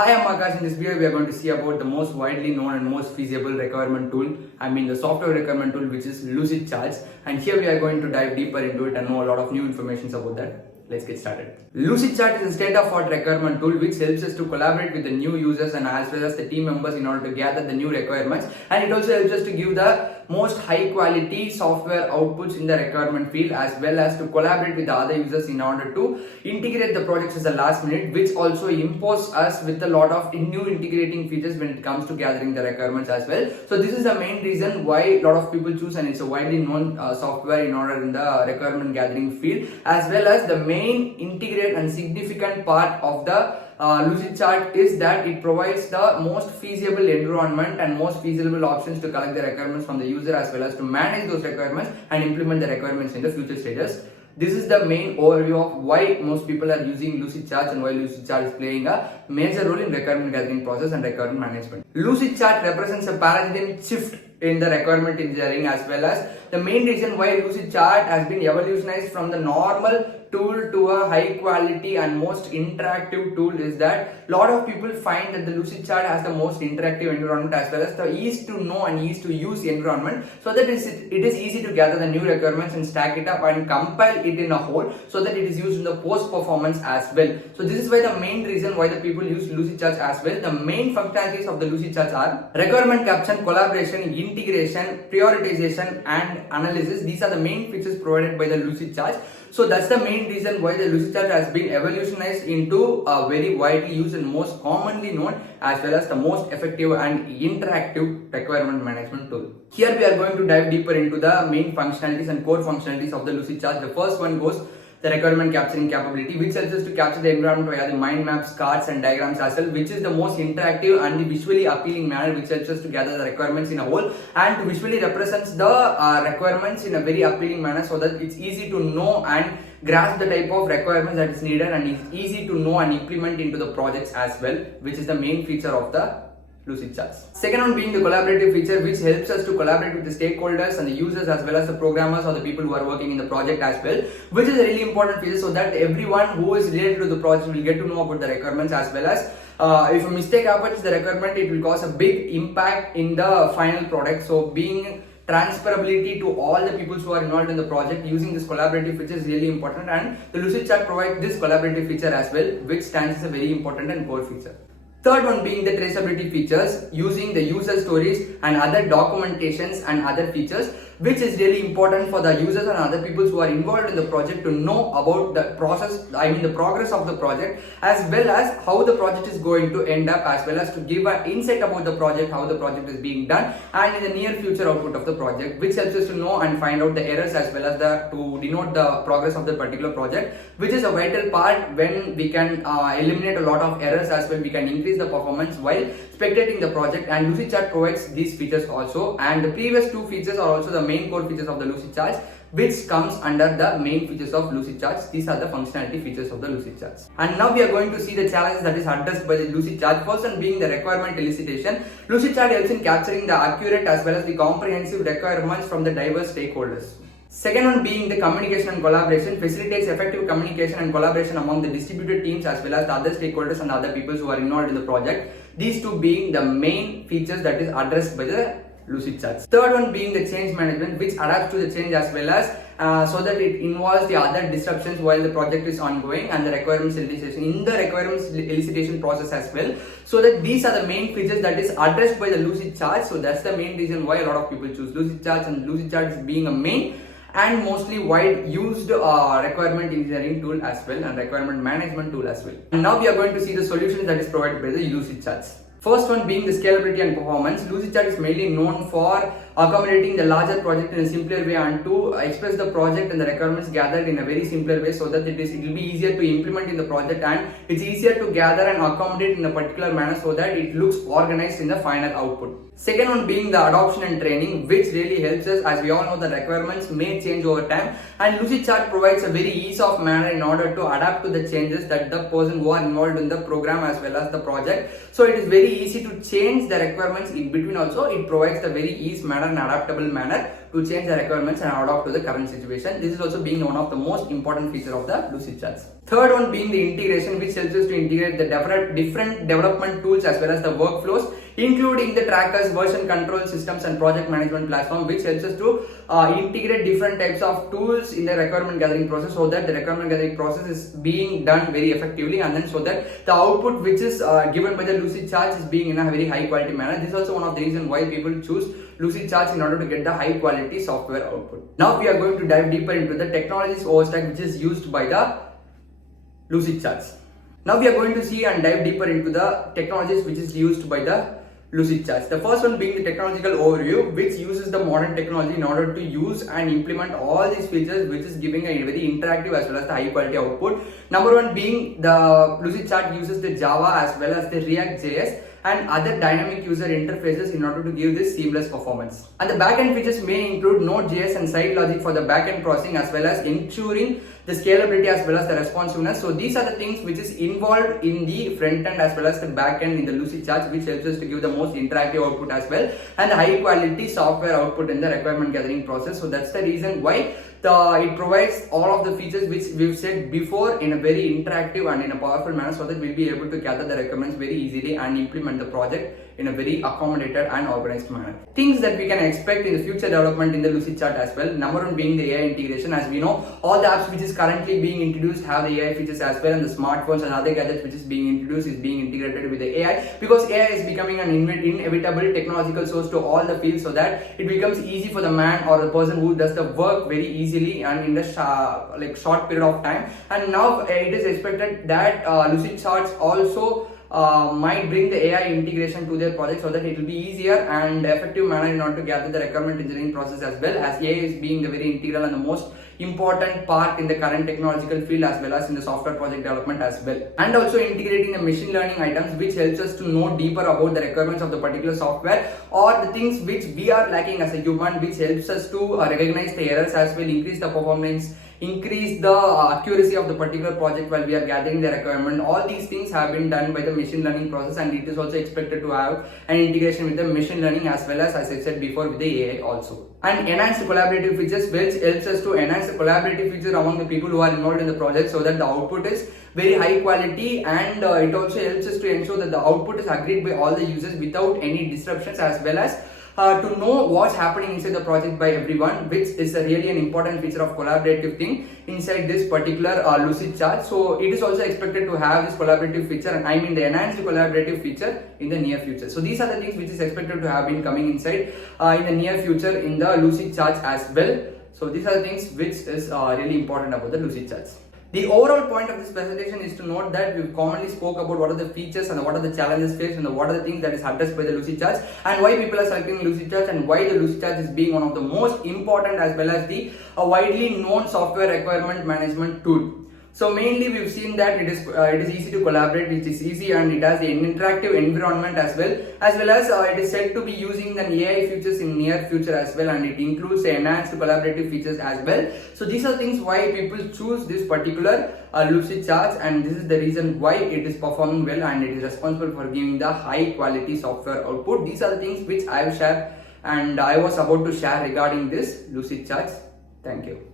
Hi, I'm Akash. In this video, we are going to see about the most widely known and most feasible requirement tool. The software requirement tool, which is Lucid Charge. And here we are going to dive deeper into it and know a lot of new information about that. Let's get started. Lucid Chat is a state-of-the-art requirement tool which helps us to collaborate with the new users and as well as the team members in order to gather the new requirements, and it also helps us to give the most high-quality software outputs in the requirement field as well as to collaborate with the other users in order to integrate the projects at the last minute, which also imposes us with a lot of new integrating features when it comes to gathering the requirements as well. So this is the main reason why a lot of people choose, and it's a widely known software in order in the requirement gathering field, as well as the main integrate and significant part of the Lucid Chart is that it provides the most feasible environment and most feasible options to collect the requirements from the user as well as to manage those requirements and implement the requirements in the future stages. This is the main overview of why most people are using Lucid Chart and why Lucid Chart is playing a major role in requirement gathering process and requirement management. Lucid Chart represents a paradigm shift in the requirement engineering as well as the main reason why Lucid Chart has been evolutionized from the normal tool to a high quality and most interactive tool is that a lot of people find that the Lucid Chart has the most interactive environment as well as the ease to know and ease to use environment, so that it is easy to gather the new requirements and stack it up and compile it in a whole so that it is used in the post performance as well. So this is why the main reason why the people use Lucid Charts as well. The main functionalities of the Lucid Charts are requirement capture, collaboration, integration, prioritization and analysis. These are the main features provided by the Lucid Charts. So that's the main reason why the Lucid Chart has been evolutionized into a very widely used and most commonly known as well as the most effective and interactive requirement management tool. Here we are going to dive deeper into the main functionalities and core functionalities of the Lucid Chart. The first one goes the requirement capturing capability, which helps us to capture the environment via the mind maps, cards and diagrams as well, which is the most interactive and the visually appealing manner which helps us to gather the requirements in a whole and to visually represents the requirements in a very appealing manner so that it's easy to know and grasp the type of requirements that is needed and it's easy to know and implement into the projects as well, which is the main feature of the Lucid Charts. Second one being the collaborative feature, which helps us to collaborate with the stakeholders and the users as well as the programmers or the people who are working in the project as well, which is a really important feature so that everyone who is related to the project will get to know about the requirements as well as if a mistake happens to the requirement, it will cause a big impact in the final product. So being transferability to all the people who are involved in the project using this collaborative feature is really important, and the Lucid Chart provides this collaborative feature as well, which stands as a very important and core feature. Third one being the traceability features using the user stories and other documentations and other features, which is really important for the users and other people who are involved in the project to know about the process, the progress of the project as well as how the project is going to end up as well as to give an insight about the project, how the project is being done and in the near future output of the project, which helps us to know and find out the errors as well as to denote the progress of the particular project, which is a vital part when we can eliminate a lot of errors as well. We can increase the performance while spectating the project, and Lucid Chart provides these features also, and the previous two features are also the main core features of the Lucid Charts, which comes under the main features of Lucid Charts. These are the functionality features of the Lucid Charts. And now we are going to see the challenges that is addressed by the Lucid Chart. First one being the requirement elicitation. Lucid Chart helps in capturing the accurate as well as the comprehensive requirements from the diverse stakeholders. Second one being the communication and collaboration, facilitates effective communication and collaboration among the distributed teams as well as the other stakeholders and other people who are involved in the project. These two being the main features that is addressed by the Lucid Charts. Third one being the change management, which adapts to the change as well as so that it involves the other disruptions while the project is ongoing and the requirements elicitation in the requirements elicitation process as well. So that these are the main features that is addressed by the Lucid Charts. So that's the main reason why a lot of people choose Lucid Charts, and Lucid Charts being a main and mostly wide used requirement engineering tool as well and requirement management tool as well. And now we are going to see the solutions that is provided by the Lucid Charts. First one being the scalability and performance. Lucid Chart is mainly known for accommodating the larger project in a simpler way and to express the project and the requirements gathered in a very simpler way so that it will be easier to implement in the project and it's easier to gather and accommodate in a particular manner so that it looks organized in the final output. Second one being the adoption and training, which really helps us, as we all know the requirements may change over time, and Lucid Chart provides a very ease of manner in order to adapt to the changes that the person who are involved in the program as well as the project. So it is very easy to change the requirements in between also. It provides the very ease manner and adaptable manner to change the requirements and adapt to the current situation. This is also being one of the most important feature of the Lucid charts. Third one being the integration, which helps us to integrate the different development tools as well as the workflows, including the trackers, version control systems and project management platform, which helps us to integrate different types of tools in the requirement gathering process, so that the requirement gathering process is being done very effectively, and then so that the output which is given by the Lucid charts is being in a very high quality manner. This is also one of the reasons why people choose Lucid charts in order to get the high quality software output. Now we are going to dive deeper into the technologies overstack which is used by the Lucid charts. Now we are going to see and dive deeper into the technologies which is used by the Lucid charts. The first one being the technological overview, which uses the modern technology in order to use and implement all these features, which is giving a very interactive as well as the high quality output. Number one being the Lucid chart uses the Java as well as the React.js and other dynamic user interfaces in order to give this seamless performance. And the backend features may include Node.js and side logic for the backend processing, as well as ensuring the scalability as well as the responsiveness. So these are the things which is involved in the front end as well as the back end in the Lucid charts, which helps us to give the most interactive output as well and the high quality software output in the requirement gathering process. So that's the reason why it provides all of the features which we've said before in a very interactive and in a powerful manner, so that we'll be able to gather the requirements very easily and implement the project in a very accommodated and organized manner. Things that we can expect in the future development in the Lucid chart as well. Number one being the AI integration. As we know, all the apps which is currently being introduced have the AI features as well, and the smartphones and other gadgets which is being introduced is being integrated with the AI, because AI is becoming an inevitable technological source to all the fields, so that it becomes easy for the man or the person who does the work very easily and in the short period of time. And now it is expected that Lucid charts also might bring the AI integration to their project, so that it will be easier and effective manner in order to gather the requirement engineering process, as well as AI is being the very integral and the most important part in the current technological field as well as in the software project development as well. And also integrating the machine learning items, which helps us to know deeper about the requirements of the particular software or the things which we are lacking as a human, which helps us to recognize the errors as well, increase the performance, increase the accuracy of the particular project while we are gathering the requirement. All these things have been done by the machine learning process, and it is also expected to have an integration with the machine learning as well as I said before, with the AI also. And enhanced collaborative features, which helps us to enhance the collaborative feature among the people who are involved in the project, so that the output is very high quality, and it also helps us to ensure that the output is agreed by all the users without any disruptions, as well as to know what's happening inside the project by everyone, which is really an important feature of collaborative thing inside this particular Lucid chart. So it is also expected to have this collaborative feature, and I mean the enhanced collaborative feature in the near future. So these are the things which is expected to have been coming inside in the near future in the Lucid charts as well. So these are the things which is really important about the Lucid charts. The overall point of this presentation is to note that we commonly spoke about what are the features and what are the challenges faced and what are the things that is addressed by the Lucid charts, and why people are selecting Lucid charts, and why the Lucid charts is being one of the most important as well as the widely known software requirement management tool. So mainly we've seen that it is easy to collaborate, which is easy, and it has an interactive environment as well as it is said to be using the AI features in near future as well, and it includes the enhanced collaborative features as well. So these are things why people choose this particular Lucid charts, and this is the reason why it is performing well and it is responsible for giving the high quality software output. These are the things which I have shared and I was about to share regarding this Lucid charts. Thank you.